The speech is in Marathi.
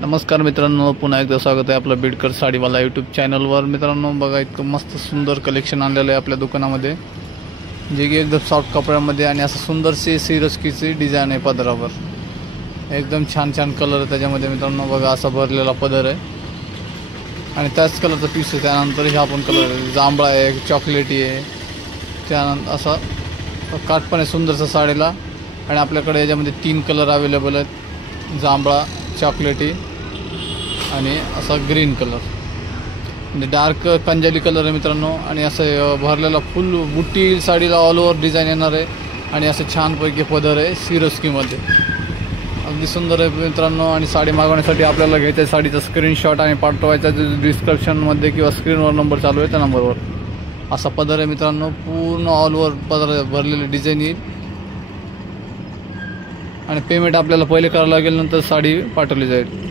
नमस्कार मित्रांनो, पुन्हा एकदा स्वागत आहे आपलं बिडकर साडीवाला यूट्यूब चॅनलवर। मित्रांनो बघा, इतकं मस्त सुंदर कलेक्शन आणलेलं आहे आपल्या दुकानामध्ये, जे की एकदम सॉफ्ट कपड्यामध्ये आणि असं सुंदरशी सिरस्कीची डिझाईन आहे पदरावर। एकदम छान छान कलर आहे त्याच्यामध्ये। मित्रांनो बघा, असा भरलेला पदर आहे आणि त्याच कलरचा पीस आहे। त्यानंतर हा पण कलर आहे, जांभळा आहे, चॉकलेटी आहे, त्यानंतर असा काठ पण आहे सुंदरसा साडीला। आणि आपल्याकडे याच्यामध्ये 3 कलर अवेलेबल आहेत, जांभळा, चॉकलेटी आणि असा ग्रीन कलर, म्हणजे डार्क पंजाबी कलर आहे मित्रांनो। आणि असं भरलेला फुल बुट्टी साडीला ऑल ओव्हर डिझाईन येणार आहे आणि असं छानपैकी पदर आहे सिरस्कीमध्ये, अगदी सुंदर आहे मित्रांनो। आणि साडी मागवण्यासाठी आपल्याला घ्यायचं आहे साडीचा स्क्रीनशॉट आणि पाठवायचा डिस्क्रिप्शनमध्ये किंवा स्क्रीनवर नंबर चालू आहे त्या नंबरवर। असा पदर आहे मित्रांनो, पूर्ण ऑल ओव्हर पदर भरलेली डिझाईन येईल आणि पेमेंट आपल्याला पहिले करावं लागेल, नंतर साडी पाठवली जाईल।